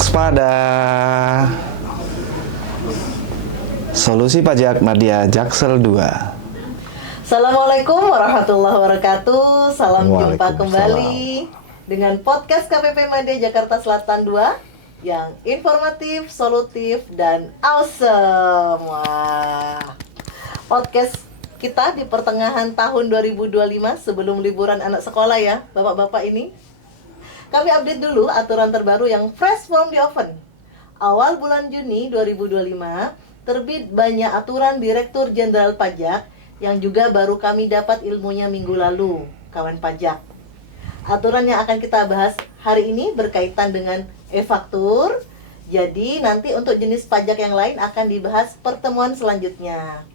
Waspada. Solusi Pajak Madya Jaksel 2. Assalamualaikum warahmatullahi wabarakatuh. Salam jumpa Waalaikumsalam. kembali dengan podcast KPP Madya Jakarta Selatan 2 yang informatif, solutif, dan awesome. Wah. Podcast kita di pertengahan tahun 2025 sebelum liburan anak sekolah ya, Bapak-bapak ini. Kami update dulu aturan terbaru yang fresh from the oven. Awal bulan Juni 2025, terbit banyak aturan Direktur Jenderal Pajak yang juga baru kami dapat ilmunya minggu lalu, kawan pajak. Aturan yang akan kita bahas hari ini berkaitan dengan e-faktur. Jadi nanti untuk jenis pajak yang lain akan dibahas pertemuan selanjutnya.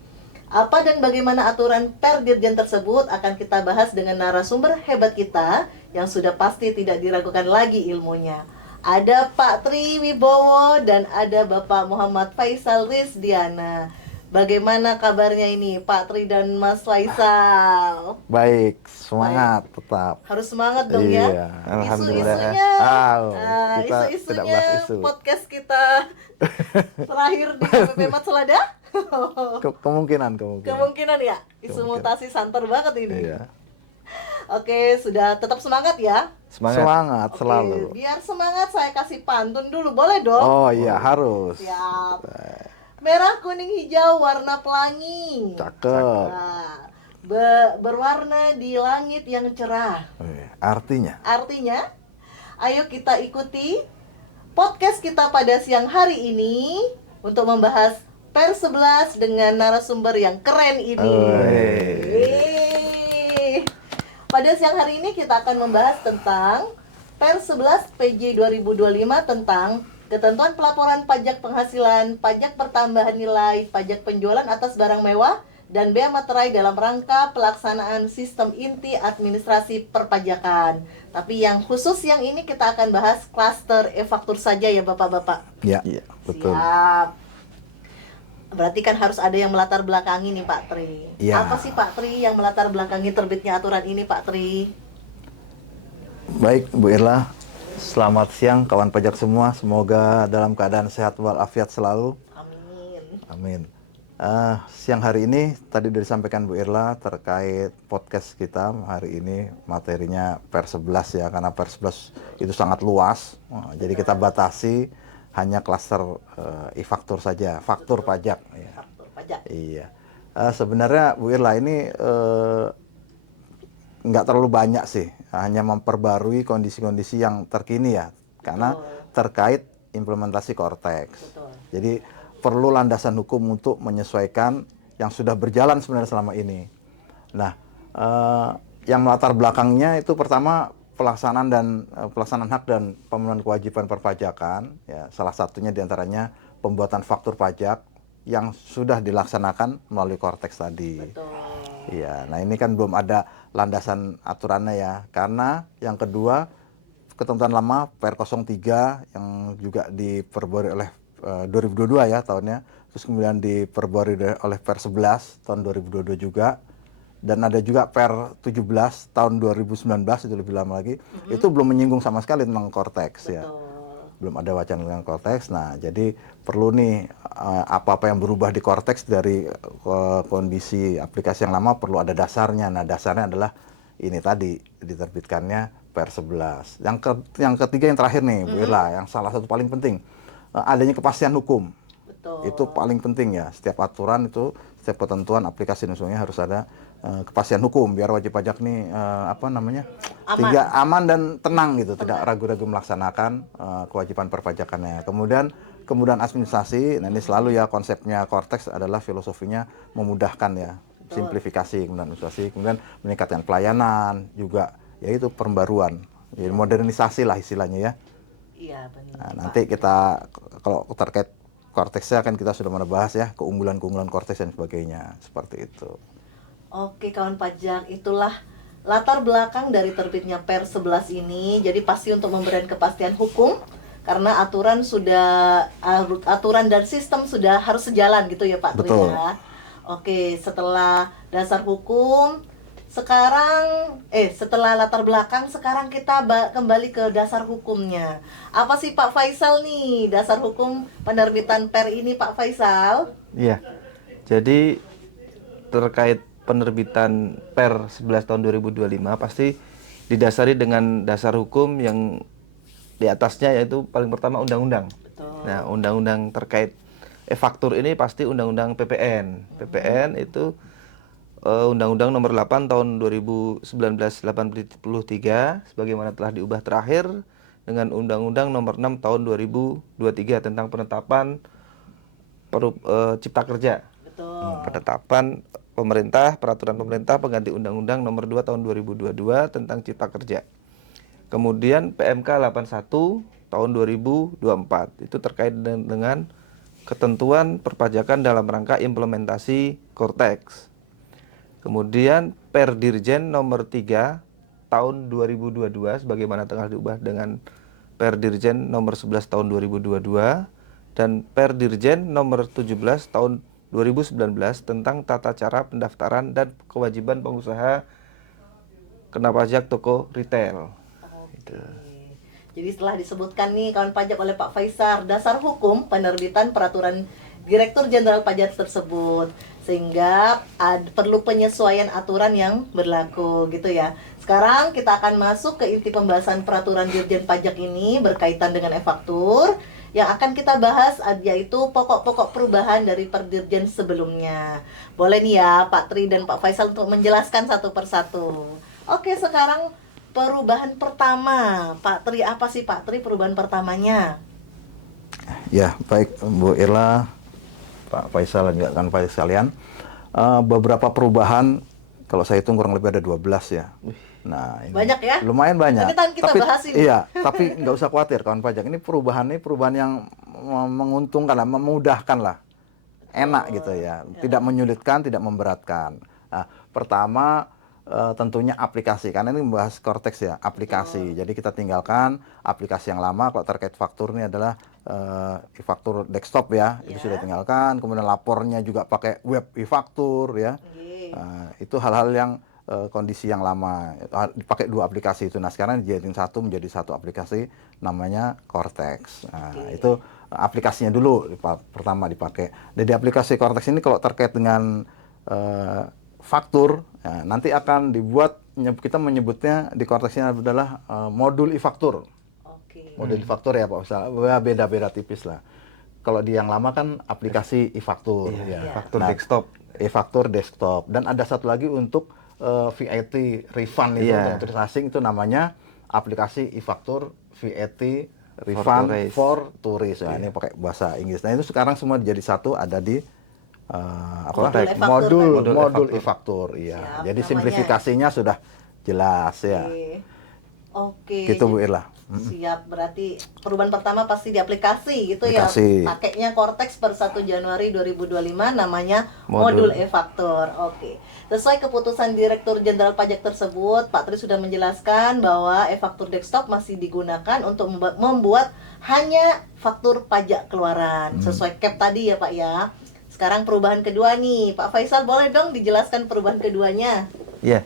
Apa dan bagaimana aturan per dirjen tersebut akan kita bahas dengan narasumber hebat kita yang sudah pasti tidak diragukan lagi ilmunya. Ada Pak Tri Wibowo dan ada Bapak Muhammad Faisal Rizdiana. Bagaimana kabarnya ini Pak Tri dan Mas Faisal? Baik, semangat tetap. Harus semangat dong Iya, ya. alhamdulillah. Kita tidak bahas isu. Podcast kita terakhir di KPP Mat Selada. Kemungkinan ya, isu Kemungkinan. mutasi santer banget ini. Iya. Oke, sudah tetap semangat ya. Semangat Oke, selalu. biar semangat saya kasih pantun dulu, boleh dong? Oh iya, harus. Siap. Merah, kuning, hijau, warna pelangi. Cakep. Nah, berwarna di langit yang cerah. Artinya Artinya, ayo kita ikuti podcast kita pada siang hari ini untuk membahas Per 11 dengan narasumber yang keren ini. Pada siang hari ini kita akan membahas tentang Per 11 PJ 2025 tentang ketentuan pelaporan pajak penghasilan, pajak pertambahan nilai, pajak penjualan atas barang mewah, dan bea materai dalam rangka pelaksanaan sistem inti administrasi perpajakan. Tapi yang khusus yang ini kita akan bahas klaster e-faktur saja ya Bapak-bapak. iya, betul. Siap. Berarti kan harus ada yang melatar belakangi nih Pak Tri. Iya. Apa sih Pak Tri yang melatar belakangi terbitnya aturan ini Pak Tri? Baik, Bu Irla. Selamat siang kawan pajak semua. Semoga dalam keadaan sehat walafiat selalu. Amin. Amin. Siang hari ini tadi sudah disampaikan Bu Irla terkait podcast kita hari ini materinya per 11 ya, karena per 11 itu sangat luas. Jadi kita batasi hanya klaster e-faktur saja, faktur pajak. Ya. Faktur pajak. Iya. Sebenarnya Bu Irla ini nggak terlalu banyak sih, hanya memperbarui kondisi-kondisi yang terkini ya, karena terkait implementasi Cortex. Betul. Jadi perlu landasan hukum untuk menyesuaikan yang sudah berjalan sebenarnya selama ini. Nah, yang melatar belakangnya itu pertama pelaksanaan hak dan pemenuhan kewajiban perpajakan, ya salah satunya diantaranya pembuatan faktur pajak yang sudah dilaksanakan melalui Cortex tadi. Betul. Iya, nah ini kan belum ada landasan aturannya ya, karena yang kedua ketentuan lama Per 03 yang juga diperbarui oleh 2022 ya tahunnya, terus kemudian diperbarui oleh Per 11 tahun 2022 juga. Dan ada juga Per 17 tahun 2019, itu lebih lama lagi, itu belum menyinggung sama sekali tentang Cortex. Betul. Ya. Belum ada wacana tentang Cortex. Nah, jadi perlu nih apa-apa yang berubah di Cortex dari kondisi aplikasi yang lama perlu ada dasarnya. Nah, dasarnya adalah ini tadi diterbitkannya Per 11. Yang ketiga yang terakhir nih, Bu Irla, yang salah satu paling penting, adanya kepastian hukum. Betul. Itu paling penting ya. Setiap aturan itu, setiap ketentuan aplikasi dan sebagainya harus ada kepastian hukum biar wajib pajak nih aman dan tenang gitu, tidak ragu-ragu melaksanakan kewajiban perpajakannya. Kemudian administrasi, nah ini selalu ya konsepnya Cortex adalah filosofinya memudahkan ya, simplifikasi, kemudian administrasi, kemudian meningkatkan pelayanan juga, yaitu pembaruan, jadi modernisasi lah istilahnya ya. Iya benar. Nah, nanti kita kalau terkait Cortex-nya kan kita sudah membahas ya keunggulan-keunggulan Cortex dan sebagainya, seperti itu. Oke kawan pajak, itulah latar belakang dari terbitnya Per 11 ini. Jadi pasti untuk memberikan kepastian hukum, karena aturan dan sistem sudah harus sejalan gitu ya Pak Tri ya. Oke, setelah dasar hukum, sekarang setelah latar belakang, sekarang kita kembali ke dasar hukumnya. Apa sih Pak Faisal nih dasar hukum penerbitan PER ini Pak Faisal? Iya. Jadi terkait penerbitan PER 11 tahun 2025 pasti didasari dengan dasar hukum yang di atasnya, yaitu paling pertama undang-undang. Betul. Nah, undang-undang terkait e-faktur ini pasti undang-undang PPN. PPN itu Undang-Undang Nomor 8 Tahun 1983 sebagaimana telah diubah terakhir dengan Undang-Undang Nomor 6 Tahun 2023 tentang penetapan Cipta Kerja. Betul. Penetapan peraturan pemerintah pengganti Undang-Undang Nomor 2 Tahun 2022 tentang Cipta Kerja. Kemudian PMK 81 tahun 2024 itu terkait dengan ketentuan perpajakan dalam rangka implementasi Cortex. Kemudian Perdirjen nomor 3 tahun 2022 sebagaimana telah diubah dengan Perdirjen nomor 11 tahun 2022 dan Perdirjen nomor 17 tahun 2019 tentang tata cara pendaftaran dan kewajiban pengusaha kena pajak toko retail. Oke. Jadi setelah disebutkan nih kawan pajak oleh Pak Faisal dasar hukum penerbitan peraturan Direktur Jenderal Pajak tersebut, sehingga perlu penyesuaian aturan yang berlaku gitu ya. Sekarang kita akan masuk ke inti pembahasan peraturan Dirjen Pajak ini berkaitan dengan e-faktur. Yang akan kita bahas yaitu pokok-pokok perubahan dari Perdirjen sebelumnya. Boleh nih ya Pak Tri dan Pak Faisal untuk menjelaskan satu persatu. Oke, sekarang perubahan pertama, Pak Tri, apa sih Pak Tri perubahan pertamanya? Ya, baik Bu Irla, Pak Faisal dan juga kan Pak sekalian. Beberapa perubahan, kalau saya hitung kurang lebih ada 12 ya. Nah, ini Banyak ya? lumayan banyak. Kita bahas ini. Iya, tapi nggak usah khawatir kawan pajak. Ini perubahan yang menguntungkan lah, memudahkan lah. Enak gitu ya. Tidak menyulitkan, tidak memberatkan. Nah, pertama tentunya aplikasi, karena ini membahas Cortex ya, aplikasi. Jadi kita tinggalkan aplikasi yang lama. Kalau terkait faktur ini adalah e-faktur desktop ya, itu sudah tinggalkan. Kemudian lapornya juga pakai web e-faktur ya. Itu hal-hal yang kondisi yang lama, dipakai dua aplikasi itu. Nah sekarang dijadiin menjadi satu aplikasi namanya Cortex. Nah, itu aplikasinya dulu pertama dipakai. Jadi aplikasi Cortex ini kalau terkait dengan faktur, ya, nanti akan dibuat, kita menyebutnya di Cortex ini adalah modul e-faktur. Modul e-faktur ya Pak Ustaz, beda-beda tipis lah. Kalau di yang lama kan aplikasi e-faktur, Faktur desktop. E-faktur desktop. Dan ada satu lagi untuk VAT refund itu untuk turis asing, itu namanya aplikasi e-faktur VAT refund for tourist. Nah, ini pakai bahasa Inggris. Nah, itu sekarang semua jadi satu, ada di modul e-faktur. Iya. Jadi simplifikasinya sudah jelas ya. Oke. Gitu Bu Irla. Siap, berarti perubahan pertama pasti di aplikasi gitu aplikasi. Ya. Pakainya Cortex per 1 Januari 2025 namanya modul e-faktur. Oke. Sesuai keputusan Direktur Jenderal Pajak tersebut, Pak Tri sudah menjelaskan bahwa e-faktur desktop masih digunakan untuk membuat hanya faktur pajak keluaran. Sesuai CAP tadi ya Pak ya. Sekarang perubahan kedua nih, Pak Faisal boleh dong dijelaskan perubahan keduanya? Iya.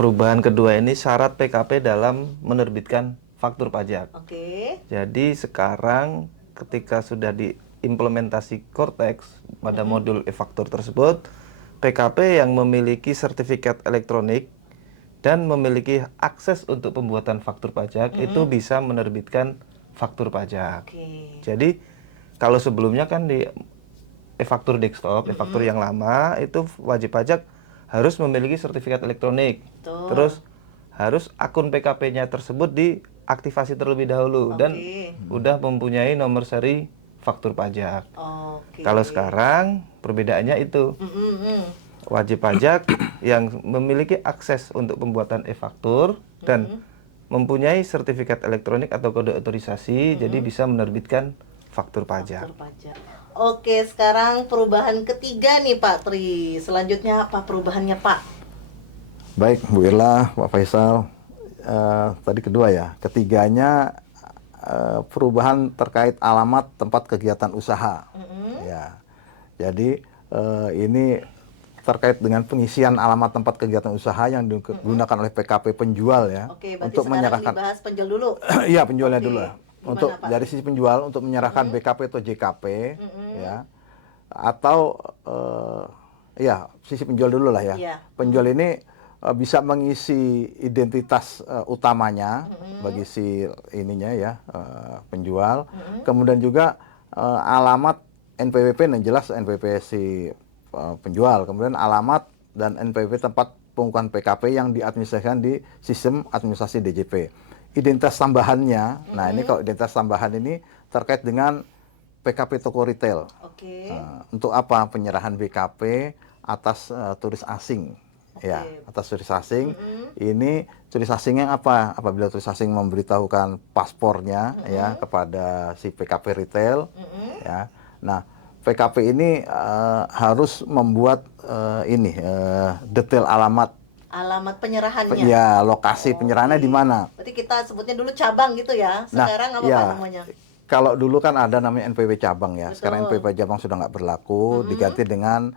Perubahan kedua ini syarat PKP dalam menerbitkan faktur pajak. Oke. Jadi sekarang ketika sudah diimplementasi Cortex pada modul e-faktur tersebut, PKP yang memiliki sertifikat elektronik dan memiliki akses untuk pembuatan faktur pajak itu bisa menerbitkan faktur pajak. Jadi kalau sebelumnya kan di e-faktur desktop, e-faktur yang lama itu wajib pajak harus memiliki sertifikat elektronik. Terus harus akun PKP-nya tersebut diaktifasi terlebih dahulu dan udah mempunyai nomor seri faktur pajak. Kalau sekarang perbedaannya itu. Wajib pajak yang memiliki akses untuk pembuatan e-faktur dan mempunyai sertifikat elektronik atau kode otorisasi, jadi bisa menerbitkan faktur pajak. Oke, sekarang perubahan ketiga nih Pak Tri. Selanjutnya apa perubahannya Pak? Baik Bu Irla, Pak Faisal. Tadi kedua ya. Ketiganya perubahan terkait alamat tempat kegiatan usaha. Ya. Jadi ini terkait dengan pengisian alamat tempat kegiatan usaha yang digunakan oleh PKP penjual ya. Oke, berarti Untuk sekarang menyerahkan dibahas penjual dulu. iya penjualnya Oke, dulu lah. gimana, Untuk Pak? dari sisi penjual untuk menyerahkan BKP atau JKP ya. Atau ya sisi penjual dulu lah ya. Iya. Penjual ini bisa mengisi identitas utamanya bagi si ininya ya penjual. Kemudian juga alamat NPWP yang jelas NPWP si penjual. Kemudian alamat dan NPWP tempat pengukuran PKP yang diadministrasikan di sistem administrasi DJP. Identitas tambahannya, nah ini kalau identitas tambahan ini terkait dengan PKP toko retail. Oke. Untuk apa? Penyerahan BKP atas turis asing. Ya, atas turis asing. Ini turis asingnya apa? Apabila turis asing memberitahukan paspornya ya kepada si PKP retail ya. Nah, PKP ini harus membuat detail alamat Penyerahannya. ya, lokasi penyerahannya di mana. Berarti kita sebutnya dulu cabang gitu ya. Sekarang apa ya, Pak namanya? Kalau dulu kan ada namanya NPWP cabang ya. Betul. Sekarang NPWP cabang sudah nggak berlaku, diganti dengan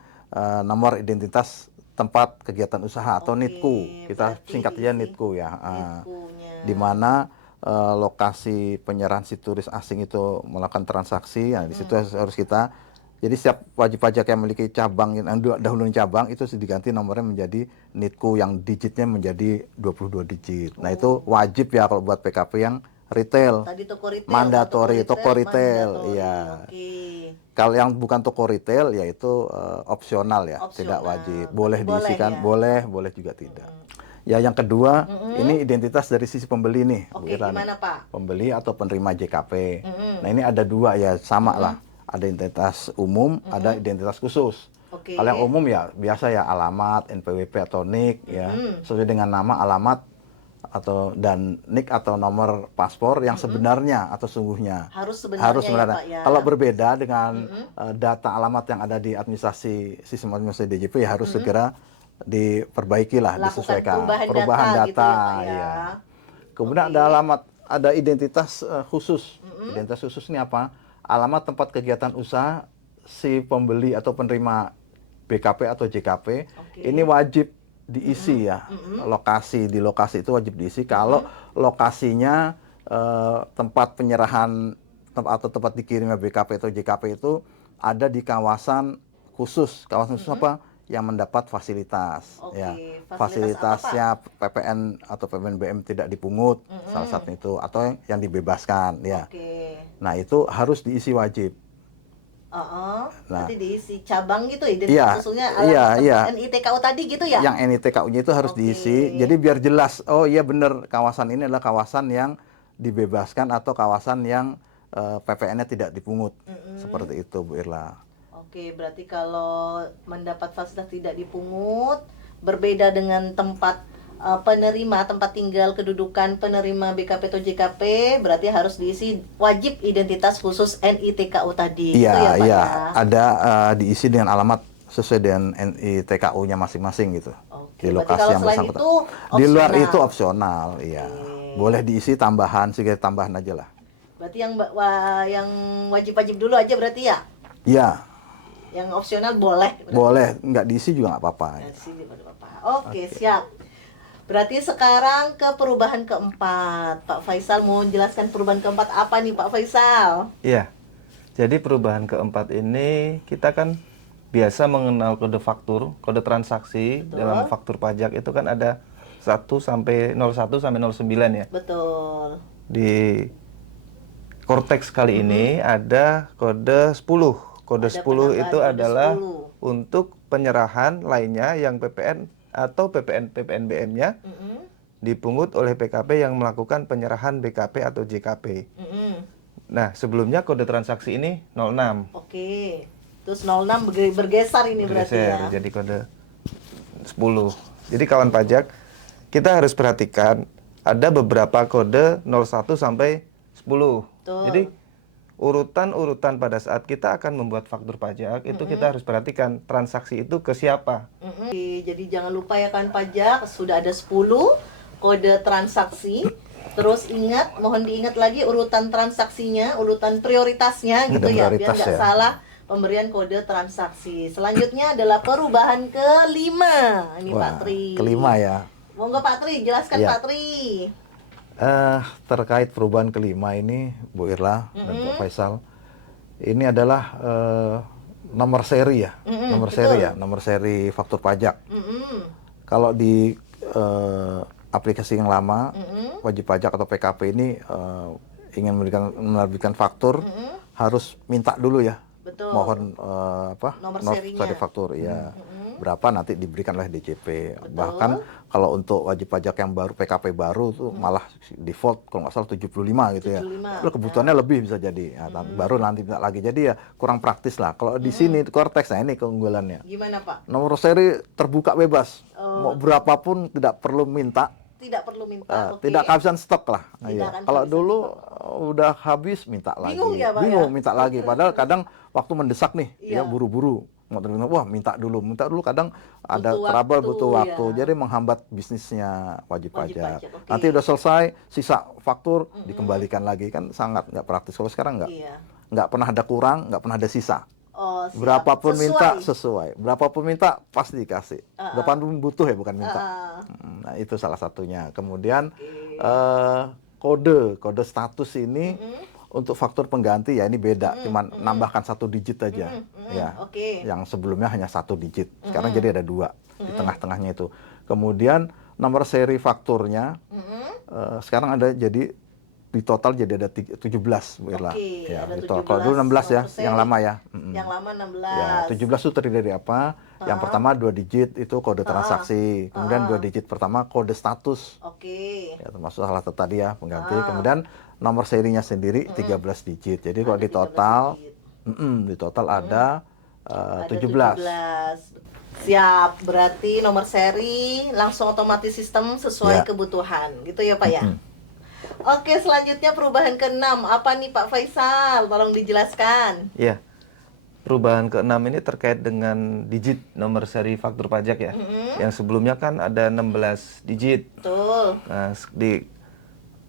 nomor identitas tempat kegiatan usaha atau NITKU. Kita berarti singkat aja diisi NITKU ya. NITKU-nya. Di mana lokasi penyerahan si turis asing itu melakukan transaksi. Nah, di situ harus kita. Jadi setiap wajib pajak yang memiliki cabang yang dahulu cabang itu diganti nomornya menjadi NITKU yang digitnya menjadi 22 digit. Nah, itu wajib ya kalau buat PKP yang retail. Tadi toko retail. Mandatori, toko retail, iya. Oke. Kalau yang bukan toko retail yaitu opsional ya, Opsional. tidak wajib. Boleh Boleh diisikan, ya? boleh juga tidak. Ya, yang kedua, ini identitas dari sisi pembeli nih, Bu Oke, Irlan. gimana Pak? Pembeli atau penerima JKP. Nah, ini ada dua ya, sama lah. Ada identitas umum, ada identitas khusus. Oke. Kalau yang umum ya biasa ya alamat, NPWP atau NIK ya, sesuai dengan nama, alamat dan NIK atau nomor paspor yang sebenarnya atau sungguhnya. Harus sebenarnya. Ya, Pak, ya. Kalau berbeda dengan data alamat yang ada di sistem administrasi DJP ya harus segera diperbaiki lah, Lakukan disesuaikan. perubahan data gitu ya, Pak, ya. Iya. Kemudian ada alamat, ada identitas khusus. Identitas khusus ini apa? Alamat tempat kegiatan usaha si pembeli atau penerima BKP atau JKP ini wajib diisi ya. Di lokasi itu wajib diisi. Kalau lokasinya tempat penyerahan atau tempat dikirimnya BKP atau JKP itu ada di kawasan khusus. Kawasan khusus apa? Yang mendapat fasilitas. Ya. Fasilitasnya PPN atau PPNBM tidak dipungut, salah satu itu, atau yang dibebaskan. Ya. Nah, itu harus diisi wajib. Nanti diisi cabang gitu, Iya, khususnya iya. NITKU tadi gitu ya? Yang NITKU-nya itu harus diisi. Jadi biar jelas, oh iya benar kawasan ini adalah kawasan yang dibebaskan atau kawasan yang PPN-nya tidak dipungut. Seperti itu, Bu Irla. Oke, berarti kalau mendapat fasilitas tidak dipungut, berbeda dengan tempat penerima, tempat tinggal, kedudukan penerima BKP atau JKP, berarti harus diisi wajib identitas khusus NITKU tadi. Iya, gitu ya, Pak, iya. ya? Ada diisi dengan alamat sesuai dengan NITKU-nya masing-masing gitu. Oke, Di berarti lokasi kalau yang selain bersangkutan. itu Di luar opsional. itu opsional, iya. Boleh diisi tambahan, sebagai tambahan aja lah. Berarti yang wajib-wajib dulu aja berarti ya? Iya, Yang opsional boleh? Berarti. boleh. Nggak diisi juga nggak apa-apa. Dari sini, Pak. Oke, siap. Berarti sekarang ke perubahan keempat. Pak Faisal mau menjelaskan perubahan keempat apa nih Pak Faisal? Iya. Jadi perubahan keempat ini kita kan biasa mengenal kode faktur, kode transaksi. Betul. Dalam faktur pajak itu kan ada 1 sampai 01 sampai 09 ya. Betul. Di Cortex kali ini ada kode 10. Kode Ada 10 itu penambahan kode adalah 10. untuk penyerahan lainnya yang PPN atau PPNBM-nya dipungut oleh PKP yang melakukan penyerahan BKP atau JKP. Nah, sebelumnya kode transaksi ini 06. Oke. Terus 06 bergeser ini berarti ya. Jadi kode 10. Jadi kawan pajak, kita harus perhatikan ada beberapa kode 01 sampai 10. Betul. Jadi urutan-urutan pada saat kita akan membuat faktur pajak itu kita harus perhatikan transaksi itu ke siapa. Jadi jangan lupa ya kan pajak, sudah ada 10 kode transaksi. Terus mohon diingat lagi urutan transaksinya, urutan prioritasnya gitu ya, biar nggak salah pemberian kode transaksi. Selanjutnya adalah perubahan kelima. Ini Pak Wah, Tri. kelima ya. Monggo Pak Tri, jelaskan Iya. Pak Tri. Terkait perubahan kelima ini, Bu Irla dan Pak Faisal, ini adalah nomor seri ya, nomor seri ya, nomor seri faktur pajak. Kalau di aplikasi yang lama, wajib pajak atau PKP ini ingin menerbitkan faktur, harus minta dulu ya. Betul. Mohon Nomor serinya. seri faktur ya. Berapa nanti diberikan oleh DJP. Bahkan kalau untuk wajib pajak yang baru, PKP baru tuh malah default kalau nggak salah 75 gitu ya. 75, Lalu kebutuhannya lebih bisa jadi. Ya, baru nanti minta lagi. Jadi ya kurang praktis lah. Kalau di sini Cortex, nah ini keunggulannya. Gimana Pak? Nomor seri terbuka bebas. Mau berapapun tidak perlu minta. Tidak perlu minta. Oke. Tidak kehabisan stok lah. Tidak Iya. akan Kalau kehabisan dulu udah habis minta lagi. Bingung ya, Pak, Bingung ya? minta lagi. Padahal kadang waktu mendesak nih, Iya. ya buru-buru. Mau terima, wah minta dulu kadang ada Butuh trouble, waktu, butuh waktu. ya. Jadi menghambat bisnisnya wajib Wajib pajak. pajak, oke. Nanti udah selesai, sisa faktur dikembalikan lagi, kan sangat nggak praktis. Kalau sekarang Iya. nggak pernah ada kurang, nggak pernah ada sisa. Oh, siap. Berapapun Sesuai. minta sesuai, berapapun minta pasti dikasih. Berapapun butuh ya, bukan minta. Nah, itu salah satunya. Kemudian kode status ini untuk faktur pengganti ya ini beda, cuman nambahkan 1 digit aja. Ya, Oke. yang sebelumnya hanya 1 digit. Sekarang jadi ada 2 di tengah-tengahnya itu. Kemudian nomor seri fakturnya sekarang ada jadi di total jadi ada 17, Bu Irla. Oke, Ya, ada di total. 17 Kalau dulu 16 ya, nomor seri. yang lama ya. Yang lama 16. Ya, 17 itu terdiri dari apa? Yang pertama 2 digit itu kode transaksi. Kemudian 2 digit pertama kode status. Oke. Ya, termasuk salah satu tadi ya pengganti. Kemudian nomor serinya sendiri 13 digit. Jadi kalau Ada di total 13 di total ada Ada 17. 17. Siap, berarti nomor seri langsung otomatis sistem sesuai Ya. kebutuhan. Gitu ya Pak ya? Oke, selanjutnya perubahan ke-6. Apa nih Pak Faisal? Tolong dijelaskan. Ya, perubahan ke-6 ini terkait dengan digit nomor seri faktur pajak ya. Yang sebelumnya kan ada 16 digit. Betul. Nah, di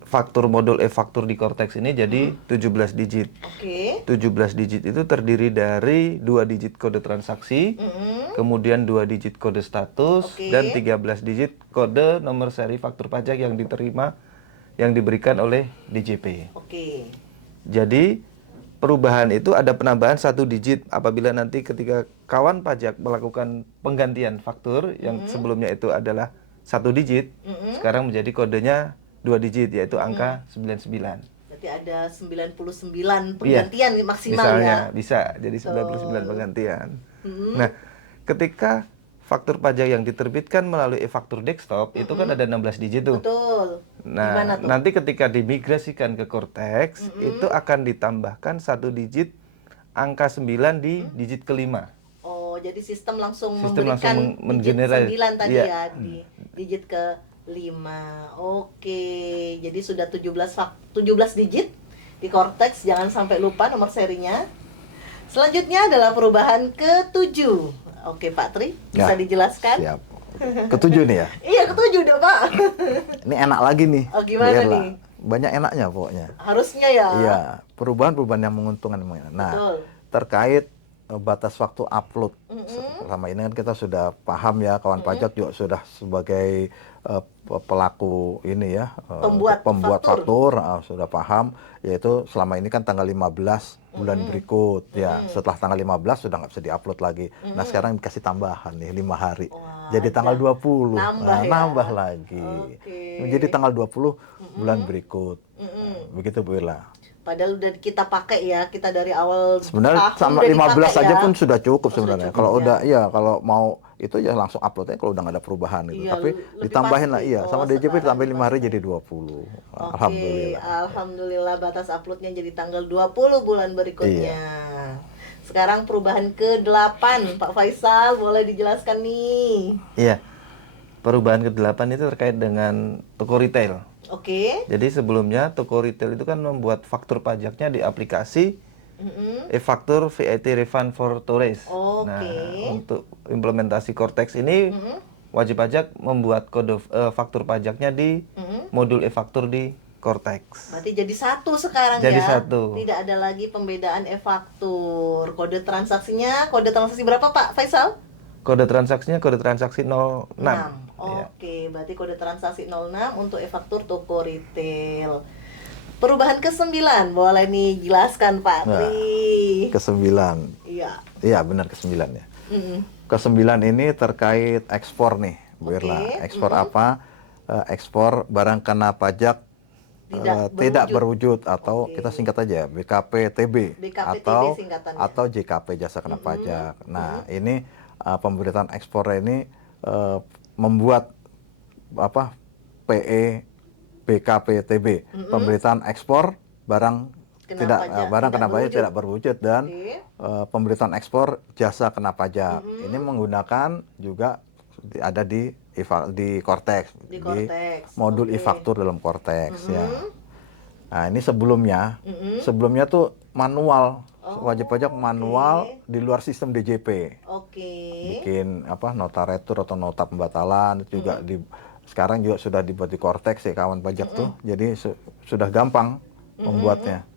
faktur modul e-faktur di Cortex ini jadi 17 digit. Oke. 17 digit itu terdiri dari 2 digit kode transaksi, kemudian 2 digit kode status, Oke. dan 13 digit kode nomor seri faktur pajak yang diterima yang diberikan oleh DJP. Oke. Jadi perubahan itu ada penambahan 1 digit apabila nanti ketika kawan pajak melakukan penggantian faktur yang sebelumnya itu adalah 1 digit, sekarang menjadi kodenya 2 digit yaitu angka 99. Berarti ada 99 penggantian maksimal Misalnya ya. bisa jadi 99 penggantian. Nah, ketika faktur pajak yang diterbitkan melalui e-faktur desktop itu kan ada 16 digit tuh. Betul. Nah, Gimana tuh? nanti ketika dimigrasikan ke Cortex itu akan ditambahkan 1 digit angka 9 di digit kelima. Oh, jadi sistem langsung Sistem memberikan langsung digit mengenerate. 9 tadi Iya. ya di digit ke 5. Oke. Jadi sudah 17 digit di Cortex, jangan sampai lupa nomor serinya. Selanjutnya adalah perubahan ke-7. Oke, Pak Tri, bisa Ya, dijelaskan? Siap. Ketujuh nih ya. Iya, ke-7 deh, Pak. Ini enak lagi nih. Oh, gimana Bu Erla. nih? Banyak enaknya pokoknya. Harusnya ya. Iya, perubahan-perubahan yang menguntungkan. Nah, Betul. terkait batas waktu upload. Selama ini kan kita sudah paham ya, kawan pajak juga sudah sebagai pelaku ini ya, Pembuat faktur, sudah paham, yaitu selama ini kan tanggal 15 bulan berikut ya. Setelah tanggal 15 sudah nggak bisa diupload lagi. Nah, sekarang dikasih tambahan nih 5 hari. Wah, Jadi tanggal 20. nambah ya. Nambah lagi. Oke. Jadi tanggal 20 bulan berikut. Begitu Bu Irla. Padahal udah kita pakai ya, kita dari awal Sebenarnya tahun sama udah 15 dipakai aja ya. pun sudah cukup Sudah sebenarnya. cukup, Kalau ya. udah iya, kalau mau itu ya langsung uploadnya kalau udah nggak ada perubahan gitu. Iya, Tapi lebih ditambahin lah pasti. iya, sama Oh, DJP sekarang ditambahin 5 hari pasti. jadi 20. Oke, Alhamdulillah. alhamdulillah batas uploadnya jadi tanggal 20 bulan berikutnya. Iya. Sekarang perubahan ke-8, Pak Faisal boleh dijelaskan nih. Iya. Perubahan ke-8 itu terkait dengan toko retail. Oke. Jadi sebelumnya toko retail itu kan membuat faktur pajaknya di aplikasi e-faktur VAT Refund for Tourist. Oke. Nah, untuk implementasi Cortex ini wajib pajak membuat kode faktur pajaknya di modul e-faktur di Cortex. Berarti jadi satu sekarang Jadi ya. satu. Tidak ada lagi pembedaan e-faktur. Kode transaksinya, kode transaksi berapa Pak Faisal? Kode transaksinya kode transaksi 06. 6. Ya. Oke, berarti kode transaksi 06 untuk e-faktur toko retail. Perubahan ke-9, boleh nih jelaskan Pak Nah, Tri. ke-9. Iya. Iya, benar ke-9 ya. Mm-mm. Ke-9 ini terkait ekspor nih, Bu Oke, Irla. Ekspor apa? Ekspor barang kena pajak tidak berwujud atau Oke. kita singkat aja BKPTB BKPTB singkatannya. atau JKP jasa kena pajak. Nah, ini pemberitaan ekspor ini membuat apa? PE BKPTB, pemberitaan ekspor barang kena pajak tidak berwujud dan pemberitaan ekspor jasa kena pajak. Ini menggunakan juga ada di Cortex, di modul e-faktur dalam Cortex ya. Nah, ini sebelumnya tuh manual, wajib pajak manual di luar sistem DJP. Bikin nota retur atau nota pembatalan itu juga sekarang juga sudah dibuat di Cortex ya kawan pajak tuh. Jadi sudah gampang membuatnya.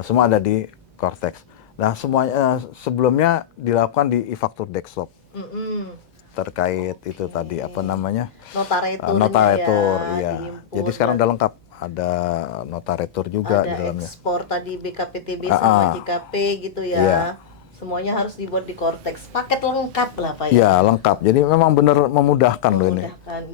Semua ada di Cortex. Nah, semuanya sebelumnya dilakukan di e-faktur desktop. Terkait itu tadi nota retur ya, iya. Jadi sekarang udah lengkap, ada nota retur juga di dalamnya. Ada ekspor tadi BKPTB sama JKP gitu ya. Iya. Semuanya harus dibuat di Cortex. Paket lengkap lah Pak ya. Iya, lengkap. Jadi memang benar memudahkan loh ini.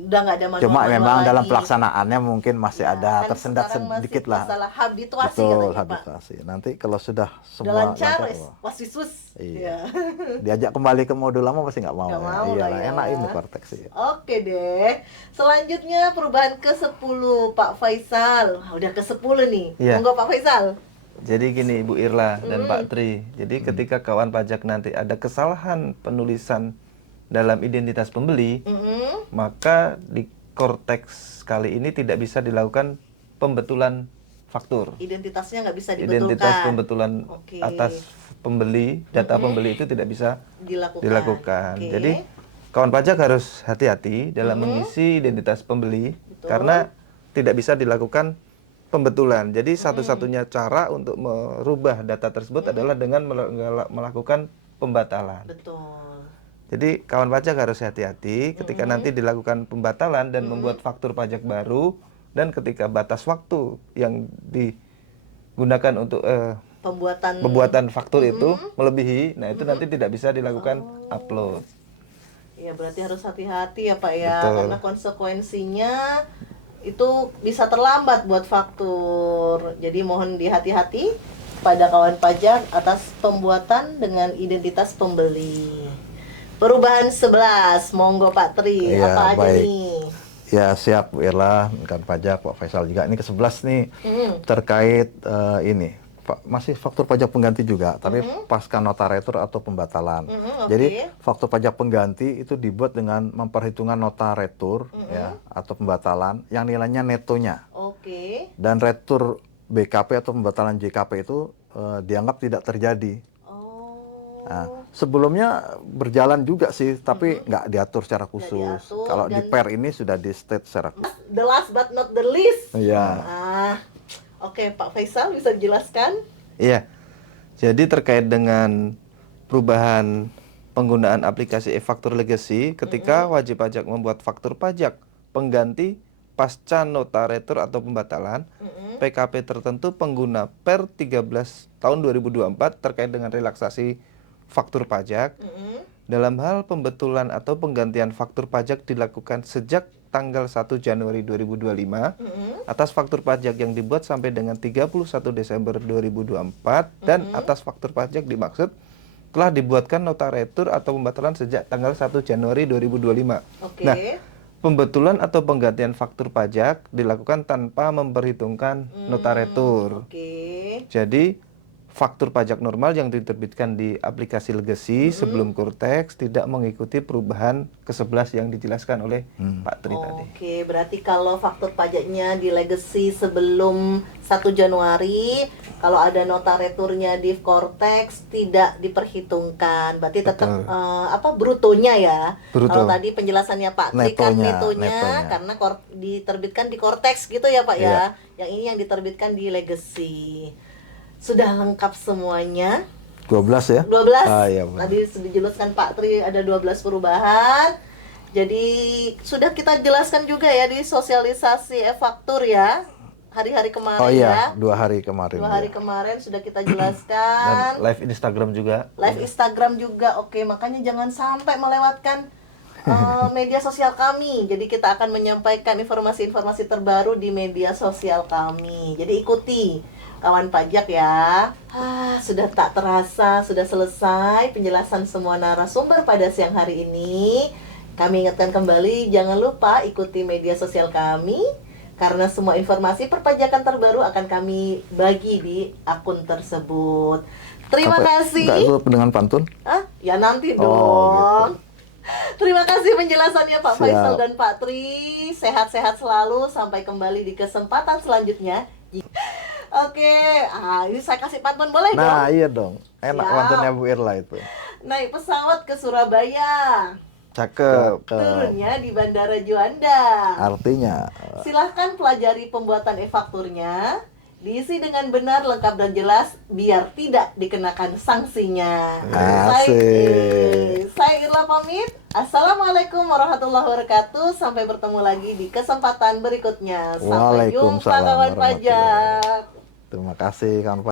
Udah nggak ada manual. Cuma memang lagi. dalam pelaksanaannya mungkin masih ada kan tersendat sedikit lah. Masalah habituasi Betul, katanya, Pak. habituasi. Nanti kalau sudah semua Udah lancar, wah. was-sus. Iya. Diajak kembali ke modul lama pasti nggak mau. Nggak mau Iya, lah ya. enak ini Cortex ya. Oke deh. Selanjutnya perubahan ke-10 Pak Faisal. Wah, udah ke-10 nih. Iya. Monggo Pak Faisal. Jadi gini Ibu Irla dan Pak Tri. Jadi ketika kawan pajak nanti ada kesalahan penulisan dalam identitas pembeli, maka di Cortex kali ini tidak bisa dilakukan pembetulan faktur. Identitasnya nggak bisa dibetulkan. Identitas pembetulan atas pembeli, data pembeli itu tidak bisa dilakukan. Jadi kawan pajak harus hati-hati dalam mengisi identitas pembeli. Betul. Karena tidak bisa dilakukan pembetulan. Jadi satu-satunya cara untuk merubah data tersebut adalah dengan melakukan pembatalan. Betul. Jadi kawan pajak harus hati-hati ketika nanti dilakukan pembatalan dan membuat faktur pajak baru, dan ketika batas waktu yang digunakan untuk pembuatan faktur itu melebihi, nah itu nanti tidak bisa dilakukan upload. Ya berarti harus hati-hati ya Pak ya. Betul. Karena konsekuensinya itu bisa terlambat buat faktur. Jadi mohon dihati-hati pada kawan pajak atas pembuatan dengan identitas pembeli. Perubahan 11, monggo Pak Tri, Iya, apa aja baik. nih? Ya siap Bu Irla, kan pajak Pak Faisal juga. Ini ke-11 nih terkait ini. Masih faktur pajak pengganti juga, tapi pasca nota retur atau pembatalan. Jadi faktur pajak pengganti itu dibuat dengan memperhitungkan nota retur ya atau pembatalan yang nilainya netonya. Dan retur BKP atau pembatalan JKP itu dianggap tidak terjadi. Nah, sebelumnya berjalan juga sih, tapi nggak diatur secara khusus. Kalau di PER ini sudah di state secara khusus. The last but not the least. Iya. Oke, Pak Faisal bisa dijelaskan? Iya. Jadi terkait dengan perubahan penggunaan aplikasi e-faktur legacy, ketika wajib pajak membuat faktur pajak pengganti pasca nota retur atau pembatalan, PKP tertentu pengguna per 13 tahun 2024 terkait dengan relaksasi faktur pajak, dalam hal pembetulan atau penggantian faktur pajak dilakukan sejak tanggal 1 Januari 2025 atas faktur pajak yang dibuat sampai dengan 31 Desember 2024 dan atas faktur pajak dimaksud telah dibuatkan nota retur atau pembatalan sejak tanggal 1 Januari 2025. Nah, pembetulan atau penggantian faktur pajak dilakukan tanpa memperhitungkan nota retur. Jadi faktur pajak normal yang diterbitkan di aplikasi Legacy sebelum Cortex tidak mengikuti perubahan ke-11 yang dijelaskan oleh Pak Tri tadi. Oke, berarti kalau faktur pajaknya di Legacy sebelum 1 Januari, kalau ada nota returnya di Cortex tidak diperhitungkan. Berarti tetap brutonya ya. Bruto. Kalau tadi penjelasannya Pak Tri kan Netonya. netonya karena diterbitkan di Cortex gitu ya Pak ya. Yang ini yang diterbitkan di Legacy. Sudah lengkap semuanya. 12 ya? 12. Iya, benar. Tadi sudah dijelaskan Pak Tri ada 12 perubahan. Jadi sudah kita jelaskan juga ya di sosialisasi e-faktur ya. Hari-hari kemarin Oh iya, ya. 2 hari kemarin. 2 hari ya. kemarin sudah kita Dan jelaskan. live Instagram juga. Live Instagram juga. Oke, makanya jangan sampai melewatkan media sosial kami. Jadi kita akan menyampaikan informasi-informasi terbaru di media sosial kami. Jadi ikuti kawan pajak ya. Sudah tak terasa, sudah selesai penjelasan semua narasumber pada siang hari ini. Kami ingatkan kembali, jangan lupa ikuti media sosial kami, karena semua informasi perpajakan terbaru akan kami bagi di akun tersebut. Terima kasih. Enggak tutup dengan pantun? Ya nanti Oh, dong. Terima kasih penjelasannya Pak Siap. Faisal dan Pak Tri. Sehat-sehat selalu. Sampai kembali di kesempatan selanjutnya. Oke, ini saya kasih pantun boleh dong? Nah, iya dong. Enak Siap. pantunnya Bu Irla itu. Naik pesawat ke Surabaya, Cakep. turunnya di Bandara Juanda. Artinya Silahkan pelajari pembuatan e-fakturnya. Diisi dengan benar, lengkap dan jelas biar tidak dikenakan sanksinya. Asik. Saya Irla pamit. Assalamualaikum warahmatullahi wabarakatuh. Sampai bertemu lagi di kesempatan berikutnya. Sampai jumpa Waalaikumsalam kawan warahmatullahi pajak. Terima kasih kawan